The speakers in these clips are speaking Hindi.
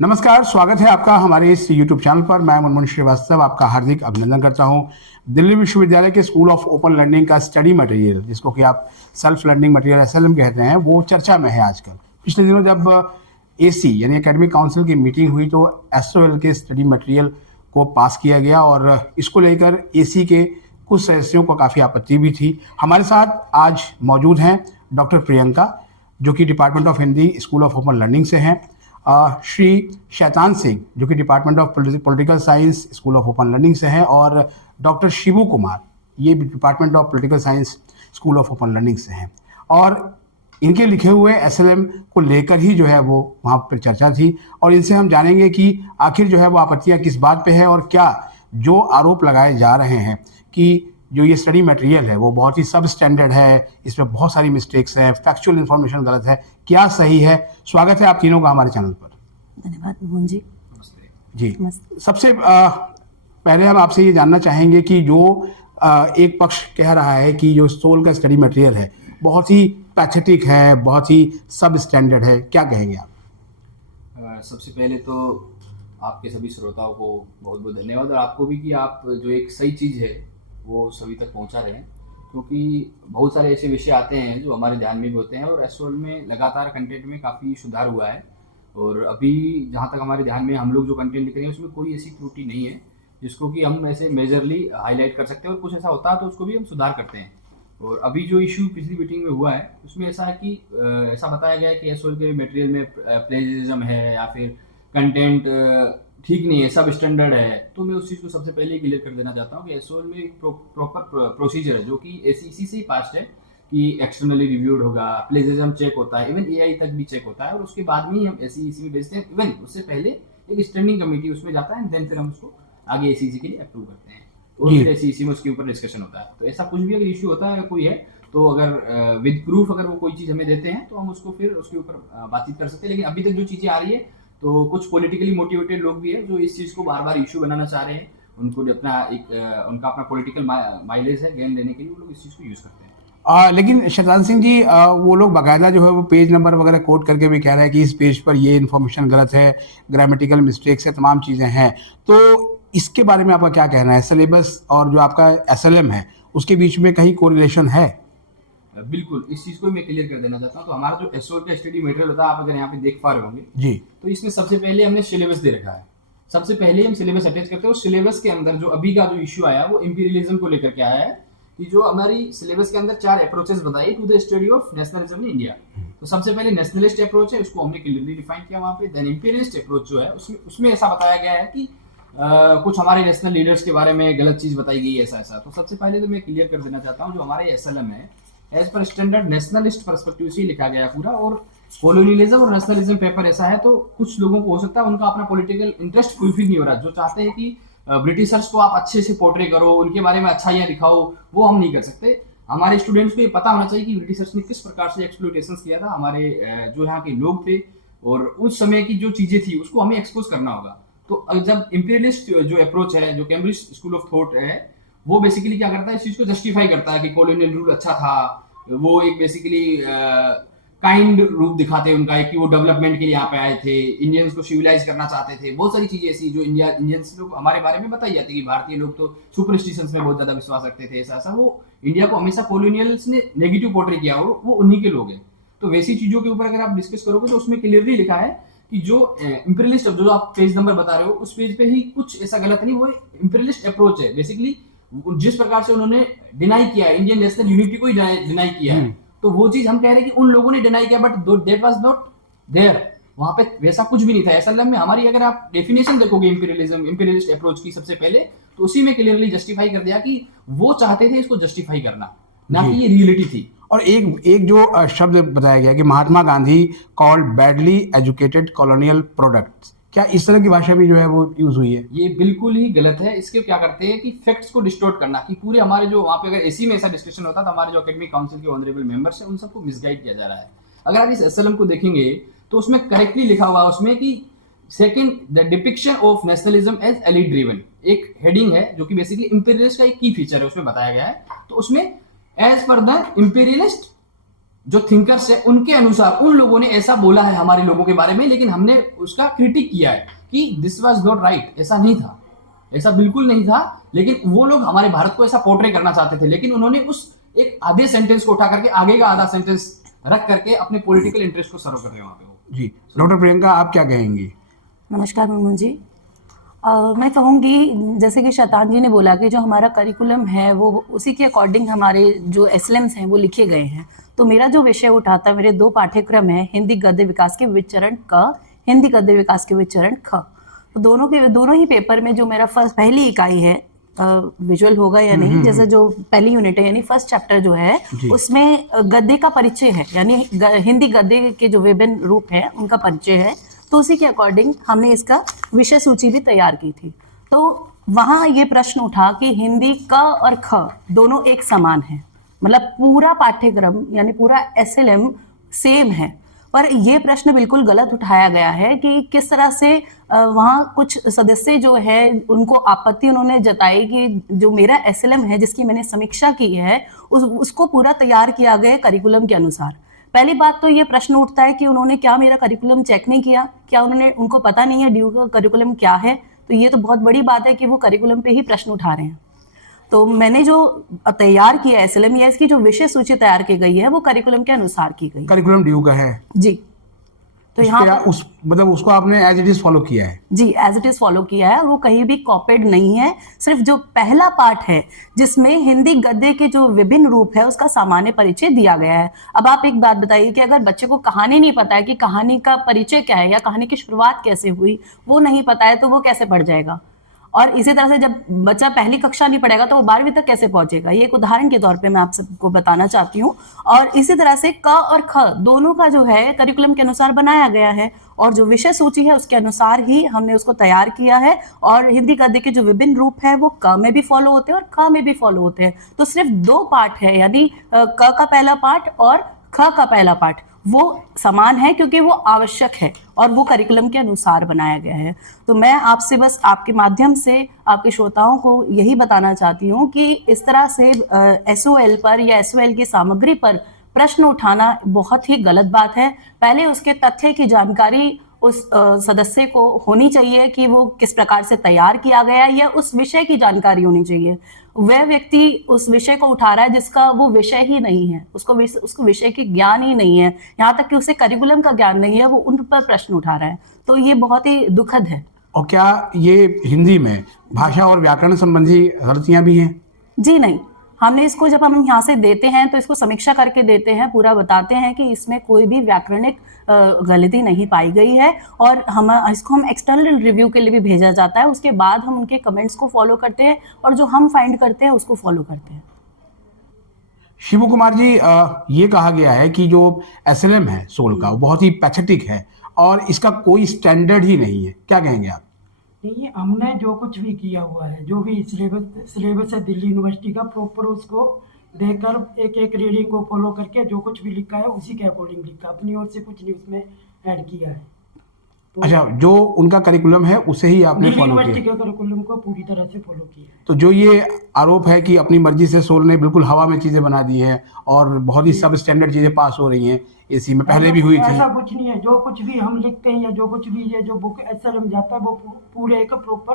नमस्कार, स्वागत है आपका हमारे इस यूट्यूब चैनल पर। मैं मुनमुन श्रीवास्तव आपका हार्दिक अभिनंदन करता हूं। दिल्ली विश्वविद्यालय के स्कूल ऑफ ओपन लर्निंग का स्टडी मटेरियल, जिसको कि आप सेल्फ लर्निंग मटेरियल एसएलएम कहते हैं, वो चर्चा में है आजकल। पिछले दिनों जब एसी यानी एकेडमिक काउंसिल की मीटिंग हुई तो एसओएल के स्टडी मटेरियल को पास किया गया और इसको लेकर एसी के कुछ सदस्यों को काफ़ी आपत्ति भी थी। हमारे साथ आज मौजूद हैं डॉक्टर प्रियंका, जो कि department of Hindi school of open learning से हैं, श्री शैतान सिंह, जो कि department of political science school of open learning से हैं, और डॉक्टर शिवू कुमार, ये भी department of political science school of open learning से हैं। और इनके लिखे हुए एसएलएम को लेकर ही जो है वो वहाँ पर चर्चा थी, और इनसे हम जानेंगे कि आखिर जो है वो आपत्तियाँ किस बात पे हैं, और क्या जो आरोप लगाए जा रहे हैं कि जो ये स्टडी मटेरियल है वो बहुत ही सब स्टैंडर्ड है, इसमें बहुत सारी मिस्टेक्स हैं, फैक्चुअल इन्फॉर्मेशन गलत है, क्या सही है। स्वागत है आप तीनों का हमारे चैनल पर। धन्यवाद मोहन जी। जी, सबसे पहले हम आपसे ये जानना चाहेंगे कि जो एक पक्ष कह रहा है कि जो सोल का स्टडी मटेरियल है बहुत ही पैथेटिक है, बहुत ही सब स्टैंडर्ड है, क्या कहेंगे आप? सबसे पहले तो आपके सभी श्रोताओं को बहुत बहुत धन्यवाद, और आपको भी कि आप जो एक सही चीज़ है वो सभी तक पहुंचा रहे हैं, क्योंकि बहुत सारे ऐसे विषय आते हैं जो हमारे ध्यान में भी होते हैं, और एसओएल में लगातार कंटेंट में काफ़ी सुधार हुआ है। और अभी जहाँ तक हमारे ध्यान में हम लोग जो कंटेंट लिख रहे हैं उसमें कोई ऐसी त्रुटि नहीं है जिसको कि हम ऐसे मेजरली हाईलाइट कर सकते हैं, और कुछ ऐसा होता है तो उसको भी हम सुधार करते हैं। और अभी जो इशू पिछली मीटिंग में हुआ है उसमें ऐसा है कि ऐसा बताया गया है कि एसओएल के मटेरियल में प्लेजरिज्म है या फिर कंटेंट ठीक नहीं है, सब स्टैंडर्ड है। तो मैं उस चीज़ को सबसे पहले क्लियर कर देना चाहता हूँ कि एसओएल में एक प्रॉपर प्रोसीजर है जो कि एसीसी से ही पास्ड है, कि एक्सटर्नली रिव्यूड होगा, प्लेजरिज्म चेक होता है, इवन एआई तक भी चेक होता है, और उसके बाद में ही हम एसीसी में भेजते हैं। इवन उससे पहले एक स्टैंडिंग कमेटी उसमें जाता है, देन फिर हम उसको आगे एसीसी के लिए अप्रूव करते हैं, और फिर एसीसी में उसके ऊपर डिस्कशन होता है। तो ऐसा कुछ भी अगर इशू होता है कोई है तो अगर विद प्रूफ अगर वो कोई चीज़ हमें देते हैं तो हम उसको फिर उसके ऊपर बातचीत कर सकते हैं। लेकिन अभी तक जो चीज़ें आ रही है तो कुछ पॉलिटिकली मोटिवेटेड लोग भी हैं जो इस चीज़ को बार बार इशू बनाना चाह रहे हैं। उनको अपना उनका अपना पॉलिटिकल माइलेज है गेन लेने के लिए, वो लोग इस चीज़ को यूज़ करते हैं। लेकिन शैतान सिंह जी, वो लोग बाकायदा जो है वो पेज नंबर वगैरह कोट करके भी कह रहे हैं कि इस पेज पर ये इन्फॉर्मेशन गलत है, ग्रामेटिकल मिस्टेक्स है, तमाम चीज़ें हैं। तो इसके बारे में आपका क्या कहना है? सिलेबस और जो आपका एसएलएम है उसके बीच में कहीं कोरिलेशन है? बिल्कुल, इस चीज़ को मैं क्लियर कर देना चाहता हूँ। तो हमारा जो एसओएल का स्टडी मटेरियल होता है, आप अगर यहाँ पे देख पा रहे होंगे जी, तो इसमें सबसे पहले हमने सिलेबस दे रखा है। सबसे पहले हम सिलेबस अटैच करते हैं, और सिलेबस के अंदर जो अभी का जो इशू आया वो इंपीरियलिज्म को लेकर के आया है, कि जो हमारी सिलेबस के अंदर 4 अप्रोचेस बताई to the study of nationalism in India. तो सबसे पहले नेशनलिस्ट अप्रोच है, उसको हमने क्लियरली डिफाइन किया वहाँ पे। देन इंपीरियलिस्ट अप्रोच जो है उसमें ऐसा बताया गया है कि कुछ हमारे नेशनल लीडर्स के बारे में गलत चीज़ बताई गई है, ऐसा ऐसा। तो सबसे पहले तो मैं क्लियर कर देना चाहता हूँ, जो हमारे एसएलएम है as per standard nationalist perspective से लिखा गया पूरा। और कोलोनियलिज्म और नेशनलिज्म पेपर ऐसा है तो कुछ लोगों को हो सकता है उनका अपना पॉलिटिकल इंटरेस्ट फुलफिल नहीं हो रहा, जो चाहते हैं कि ब्रिटिशर्स को आप अच्छे से पोर्ट्रे करो, उनके बारे में अच्छाइयाँ दिखाओ, वो हम नहीं कर सकते। हमारे स्टूडेंट्स को ये पता होना चाहिए कि ब्रिटिशर्स ने किस प्रकार से एक्सप्लॉइटेशन किया था हमारे जो यहाँ के लोग थे, और उस समय की जो चीज़ें थी उसको हमें एक्सपोज करना होगा। तो जब इंपीरियलिस्ट जो अप्रोच है, जो कैम्ब्रिज स्कूल ऑफ थॉट है, वो बेसिकली क्या करता है, इस चीज़ को जस्टिफाई करता है कि कॉलोनियल रूल अच्छा था। वो एक बेसिकली काइंड रूप दिखाते हैं उनका, कि वो डेवलपमेंट के लिए यहाँ पे आए थे, इंडियंस को सिविलाइज करना चाहते थे। बहुत सारी चीज़ें ऐसी जो इंडियंस लोग हमारे बारे में बताई जाती है कि भारतीय लोग तो सुपरस्टिशंस में बहुत ज़्यादा विश्वास रखते थे, ऐसा ऐसा। वो इंडिया को हमेशा कॉलोनियल्स ने नेगेटिव पोर्ट्रे किया, और वो उन्हीं के लोग हैं। तो वैसी चीज़ों के ऊपर अगर आप डिस्कस करोगे तो उसमें क्लियरली लिखा है कि जो इंपीरियलिस्ट जो आप पेज नंबर बता रहे हो उस पेज पे ही कुछ ऐसा गलत नहीं, वो इंपीरियलिस्ट अप्रोच है। बेसिकली जिस प्रकार से उन्होंने डिनाई किया है, इंडियन नेशनल यूनिटी को ही डिनाई किया है, तो वो चीज हम कह रहे हैं कि उन लोगों ने डिनाई किया, but that was not there. वहां पे वैसा कुछ भी नहीं था। एसएलएम में हमारी अगर आप डेफिनेशन देखोगे इंपीरियलिस्ट अप्रोच की सबसे पहले, तो उसी में क्लियरली जस्टिफाई कर दिया कि वो चाहते थे इसको जस्टिफाई करना, ना कि ये रियलिटी थी। और एक जो शब्द बताया गया कि Mahatma Gandhi called badly educated colonial products, क्या इस तरह की भाषा भी जो है वो यूज हुई है? ये बिल्कुल ही गलत है। इसके क्या करते हैं कि फैक्ट्स को डिस्टोर्ट करना, कि पूरे हमारे जो वहाँ पे अगर एसी में ऐसा डिस्कशन होता तो हमारे जो एकेडमिक काउंसिल के ऑनरेबल मेंबर्स हैं उन सबको मिसगाइड किया जा रहा है। अगर आप इस एसएलएम को देखेंगे तो उसमें करेक्टली लिखा हुआ है उसमें कि second the depiction of nationalism as elite driven, एक हेडिंग है जो कि बेसिकली इंपीरियलिस्ट का एक की फीचर है, उसमें बताया गया है। तो उसमें एज पर द इंपीरियलिस्ट जो थिंकर्स है उनके अनुसार उन लोगों ने ऐसा बोला है हमारे लोगों के बारे में, लेकिन हमने उसका क्रिटिक किया है कि दिस वाज नॉट राइट, ऐसा नहीं था, ऐसा बिल्कुल नहीं था। लेकिन वो लोग हमारे भारत को ऐसा पोर्ट्रे करना चाहते थे, लेकिन उन्होंने उस एक आधे सेंटेंस को उठा करके आगे का आधा सेंटेंस रख करके अपने पॉलिटिकल इंटरेस्ट को सर्व कर रहे हैं वहां पे वो। जी, डॉक्टर प्रियंका आप क्या कहेंगी? नमस्कार मुनमुन जी। मैं कहूँगी जैसे कि शैतान जी ने बोला कि जो हमारा करिकुलम है वो उसी के अकॉर्डिंग हमारे जो एसएलएम्स हैं वो लिखे गए हैं। तो मेरा जो विषय उठाता है, मेरे 2 पाठ्यक्रम हैं, हिंदी गद्य विकास के विविध चरण क, हिंदी गद्य विकास के विविध चरण ख। तो दोनों ही पेपर में जो मेरा पहली इकाई है, विजुअल होगा या नहीं, जैसे जो पहली यूनिट है यानी फर्स्ट चैप्टर जो है उसमें गद्य का परिचय है, यानी हिंदी गद्य के जो विभिन्न रूप हैं उनका परिचय है। तो उसी के अकॉर्डिंग हमने इसका विषय सूची भी तैयार की थी। तो वहाँ ये प्रश्न उठा कि हिंदी क और ख दोनों एक समान है, मतलब पूरा पाठ्यक्रम यानी पूरा एसएलएम सेम है। पर ये प्रश्न बिल्कुल गलत उठाया गया है कि किस तरह से वहाँ कुछ सदस्य जो है उनको आपत्ति उन्होंने जताई कि जो मेरा एसएलएम है जिसकी मैंने समीक्षा की है उसको पूरा तैयार किया गया करिकुलम के अनुसार। पहली बात तो ये प्रश्न उठता है कि उन्होंने क्या मेरा करिकुलम चेक नहीं किया, क्या उनको पता नहीं है ड्यू का करिकुलम क्या है? तो ये तो बहुत बड़ी बात है कि वो करिकुलम पे ही प्रश्न उठा रहे हैं। तो मैंने जो तैयार किया एसएलएम या इसकी जो विषय सूची तैयार की गई है वो करिकुलम के अनुसार की गई। करिकुलम ड्यू का है जी। तो यहाँ मतलब उसको आपने एज इट इज फॉलो किया है? जी, एज इट इज फॉलो किया है। वो कहीं भी कॉपीड नहीं है। सिर्फ जो पहला पार्ट है जिसमें हिंदी गद्य के जो विभिन्न रूप है उसका सामान्य परिचय दिया गया है। अब आप एक बात बताइए कि अगर बच्चे को कहानी नहीं पता है कि कहानी का परिचय क्या है या कहानी की शुरुआत कैसे हुई, वो नहीं पता है तो वो कैसे पढ़ जाएगा? और इसी तरह से जब बच्चा पहली कक्षा नहीं पढ़ेगा तो वो 12वीं तक कैसे पहुंचेगा? ये एक उदाहरण के तौर पे मैं आप सबको बताना चाहती हूँ। और इसी तरह से क और ख दोनों का जो है करिकुलम के अनुसार बनाया गया है और जो विषय सूची है उसके अनुसार ही हमने उसको तैयार किया है। और हिंदी गद्य के जो विभिन्न रूप है वो क में भी फॉलो होते हैं और ख में भी फॉलो होते हैं। तो सिर्फ 2 पार्ट है, यानी क का पहला पार्ट और ख का पहला पार्ट वो समान है क्योंकि वो आवश्यक है और वो करिकुलम के अनुसार बनाया गया है। तो मैं आपसे बस आपके माध्यम से आपके श्रोताओं को यही बताना चाहती हूँ कि इस तरह से एसओएल पर या एसओएल की सामग्री पर प्रश्न उठाना बहुत ही गलत बात है। पहले उसके तथ्य की जानकारी उस सदस्य को होनी चाहिए कि वो किस प्रकार से तैयार किया गया या उस विषय की जानकारी होनी चाहिए। वह व्यक्ति उस विषय को उठा रहा है जिसका वो विषय ही नहीं है, उसको विषय की ज्ञान ही नहीं है, यहाँ तक कि उसे करिकुलम का ज्ञान नहीं है, वो उन पर प्रश्न उठा रहा है। तो ये बहुत ही दुखद है। और क्या ये हिंदी में भाषा और व्याकरण संबंधी गलतियां भी हैं? जी नहीं, हमने इसको जब हम यहाँ से देते हैं तो इसको समीक्षा करके देते हैं, पूरा बताते हैं कि इसमें कोई भी व्याकरणिक गलती नहीं पाई गई है और इसको हम एक्सटर्नल रिव्यू के लिए भी भेजा जाता है। उसके बाद हम उनके कमेंट्स को फॉलो करते हैं और जो हम फाइंड करते हैं उसको फॉलो करते हैं। शिवू कुमार जी, ये कहा गया है कि जो एसएलएम है सोल का वो बहुत ही पैथेटिक है और इसका कोई स्टैंडर्ड ही नहीं है, क्या कहेंगे आप? नहीं, हमने जो कुछ भी किया हुआ है, जो भी सिलेबस है दिल्ली यूनिवर्सिटी का, प्रॉपर उसको देखकर एक एक रीडिंग को फॉलो करके जो कुछ भी लिखा है उसी के अकॉर्डिंग लिखा, अपनी ओर से कुछ नहीं उसमें ऐड किया है। तो अच्छा, जो उनका करिकुलम है उसे ही आपने दिल्ली फॉलो यूनिवर्सिटी किया? के करिकुलम को पूरी तरह से फॉलो किया है। तो जो ये आरोप है कि अपनी मर्जी से सोल ने बिल्कुल हवा में चीजें बना दी हैं और बहुत ही सब स्टैंडर्ड चीजें पास हो रही हैं एसी में, पहले भी हुई थी। ऐसा कुछ नहीं है। जो कुछ भी हम लिखते हैं या जो कुछ भी ये जो बुक एसएलएम जाता है वो पूरे एक प्रॉपर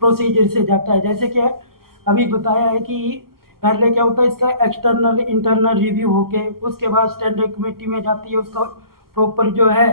प्रोसीजर से जाता है। जैसे कि अभी बताया है कि पहले क्या होता है, इसका एक्सटर्नल इंटरनल रिव्यू होके उसके बाद स्टैंडर्ड कमेटी में जाती है, उसका प्रॉपर जो है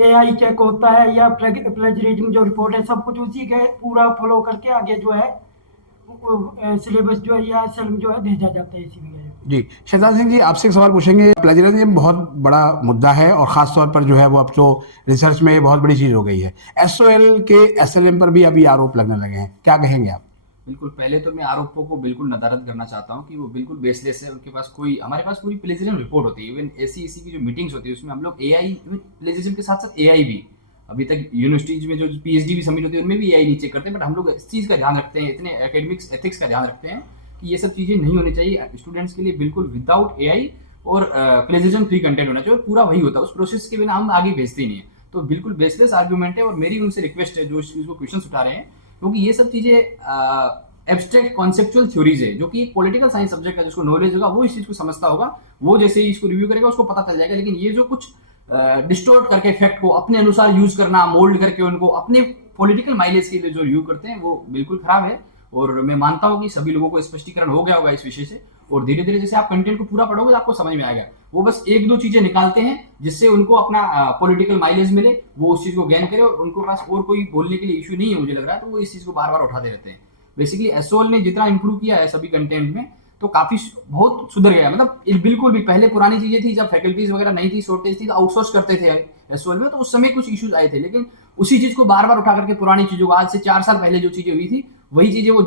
एआई चेक होता है या प्लेजरिज्म जो रिपोर्ट है, सब कुछ उसी के पूरा फॉलो करके आगे जो है सिलेबस जो है या एसएलएम जो है भेजा जाता है इसी वजह। जी, शहजाद सिंह जी, आपसे एक सवाल पूछेंगे। प्लेजरिज्म बहुत बड़ा मुद्दा है और खास तौर पर जो है वो अब तो रिसर्च में बहुत बड़ी चीज हो गई है। एसओएल के एसएलएम पर भी अभी आरोप लगने लगे हैं, क्या कहेंगे आप? बिल्कुल, पहले तो मैं आरोपों को बिल्कुल नदारद करना चाहता हूँ कि वो बिल्कुल बेसलेस है। उनके पास कोई, हमारे पास पूरी प्लेजरिज्म रिपोर्ट होती है। इवन एसी की जो मीटिंग्स होती है उसमें हम लोग एआई, प्लेजरिज्म के साथ साथ एआई भी, अभी तक यूनिवर्सिटीज में जो पीएचडी भी सबमिट होती है उनमें भी एआई नहीं चेक करते, बट हम लोग इस चीज़ का ध्यान रखते हैं, इतने एकेडमिक्स एथिक्स का ध्यान रखते हैं कि ये सब चीज़ें नहीं होनी चाहिए स्टूडेंट्स के लिए। बिल्कुल विदाउट एआई और प्लेजरिज्म फ्री कंटेंट होना चाहिए और पूरा वही होता है। उस प्रोसेस के बिना हम आगे भेजते ही नहीं है। तो बिल्कुल बेसलेस आर्ग्यूमेंट है और मेरी उनसे रिक्वेस्ट है जो इस चीज़ को क्वेश्चन उठा रहे हैं, क्योंकि ये सब चीज़ें एब्स्ट्रैक्ट कॉन्सेप्चुअल थ्योरीज है, जो कि पॉलिटिकल साइंस सब्जेक्ट का जिसको नॉलेज होगा वो इस चीज को समझता होगा, वो जैसे ही इसको रिव्यू करेगा उसको पता चल जाएगा। लेकिन ये जो कुछ डिस्टोर्ट करके फैक्ट को अपने अनुसार यूज करना, मोल्ड करके उनको अपने पॉलिटिकल माइलेज के लिए जो रिव्यू करते हैं, वो बिल्कुल खराब है। और मैं मानता हूँ कि सभी लोगों को स्पष्टीकरण हो गया होगा इस विषय से, और धीरे धीरे जैसे आप कंटेंट को पूरा पढ़ोगे तो आपको समझ में आएगा। वो बस एक दो चीजें निकालते हैं जिससे उनको अपना पॉलिटिकल माइलेज मिले, वो उस चीज को गेन करे, और उनको पास और कोई बोलने के लिए इश्यू नहीं है मुझे लग रहा है, तो वो इस चीज को बार बार उठाते रहते हैं। बेसिकली एसओएल ने जितना इंप्रूव किया है सभी कंटेंट में, तो काफी बहुत सुधर गया। मतलब बिल्कुल भी पहले पुरानी चीजें थी, जब फैकल्टीज वगैरह नहीं थी, शॉर्टेज थी, तो आउटसोर्स करते थे एसओएल में, तो उस समय कुछ इश्यूज आए थे। लेकिन उसी चीज को बार बार उठा करके पुरानी चीजों को, आज से 4 साल पहले जो चीजें हुई थी वही चीजें वो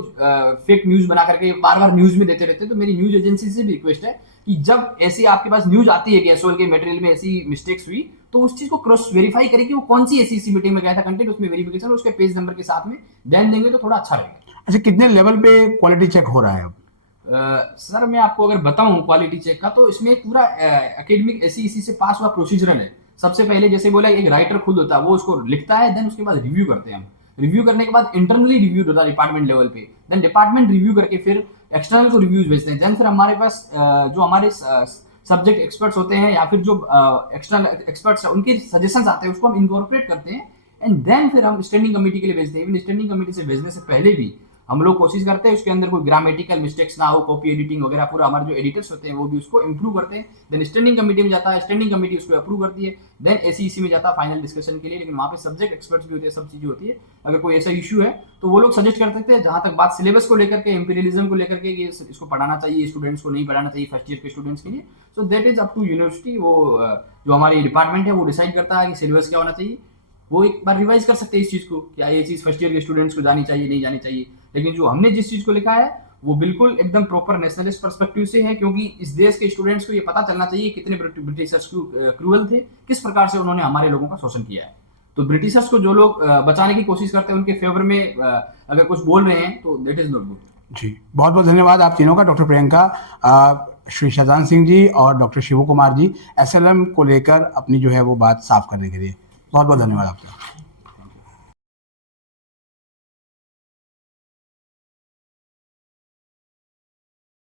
फेक न्यूज बना करके बार बार न्यूज में देते रहते हैं। तो मेरी न्यूज एजेंसी से भी रिक्वेस्ट है कि जब ऐसी आपके पास न्यूज आती है कि एसओएल के मटेरियल में ऐसी मिस्टेक्स हुई, तो उस चीज को क्रॉस वेरीफाई करें कि वो कौन सी ऐसी मीटिंग में गया था कंटेंट, उसमें वेरिफिकेशन उसके पेज नंबर के साथ में ध्यान देंगे तो थोड़ा अच्छा रहेगा। अच्छा, कितने लेवल पे क्वालिटी चेक हो रहा है अब? सर मैं आपको अगर बताऊं क्वालिटी चेक का, तो इसमें पूरा एकेडमिक एसईसी से पास हुआ प्रोसीजरल है। सबसे पहले जैसे बोला, एक राइटर खुद होता है, वो उसको लिखता है, देन उसके बाद रिव्यू करते हैं हम। रिव्यू करने के बाद इंटरनली रिव्यू होता है डिपार्टमेंट लेवल पे, देन डिपार्टमेंट रिव्यू करके फिर एक्सटर्नल को रिव्यूज भेजते हैं। देन फिर हमारे पास जो हमारे सब्जेक्ट एक्सपर्ट्स होते हैं या फिर जो एक्सटर्नल एक्सपर्ट्स हैं उनके सजेशंस आते हैं, उसको हम इनकॉर्पोरेट करते हैं, एंड देन फिर हम स्टैंडिंग कमेटी के लिए भेजते हैं। इवन स्टैंडिंग कमेटी से भेजने से पहले भी हम लोग कोशिश करते हैं उसके अंदर कोई ग्रामेटिकल मिस्टेक्स ना हो, कॉपी एडिटिंग वगैरह, पूरा हमारे जो एडिटर्स होते हैं वो भी उसको इंप्रूव करते हैं। देन स्टैंडिंग कमेटी में जाता है, स्टैंडिंग कमेटी उसको अप्रूव करती है, देन एसईसी में जाता है फाइनल डिस्कशन के लिए। लेकिन वहाँ पे सब्जेक्ट एक्सपर्ट्स भी होते हैं, सब चीजें होती है। अगर कोई ऐसा इशू है तो वो लोग सजेस्ट कर सकते हैं। जहाँ तक बात सिलेबस को लेकर के, एम्पीरियलिज्म को लेकर के, इसको पढ़ाना चाहिए स्टूडेंट्स को, नहीं पढ़ाना चाहिए फर्स्ट ईयर के स्टूडेंट्स के लिए, so that is up to university. वो जो हमारी डिपार्टमेंट है वो डिसाइड करता है कि सिलेबस क्या होना चाहिए। वो एक बार रिवाइज कर सकते हैं इस चीज को, क्या ये चीज फर्स्ट ईयर के स्टूडेंट्स को जानी चाहिए, नहीं जानी चाहिए। लेकिन जो हमने जिस चीज को लिखा है वो बिल्कुल एकदम प्रॉपर नेशनलिस्ट पर्सपेक्टिव से है, क्योंकि इस देश के स्टूडेंट्स को ये पता चलना चाहिए कितने ब्रिटिशर्स क्रूअल थे, किस प्रकार से उन्होंने हमारे लोगों का शोषण किया है। तो ब्रिटिशर्स को जो लोग बचाने की कोशिश करते हैं, उनके फेवर में अगर कुछ बोल रहे हैं तो दैट इज नॉट गुड। जी, बहुत बहुत धन्यवाद आप तीनों का, डॉक्टर प्रियंका, श्री शाहजान सिंह जी और डॉक्टर शिव कुमार जी, एसएलएम को लेकर अपनी जो है वो बात साफ करने के लिए। बहुत बहुत धन्यवाद आपका।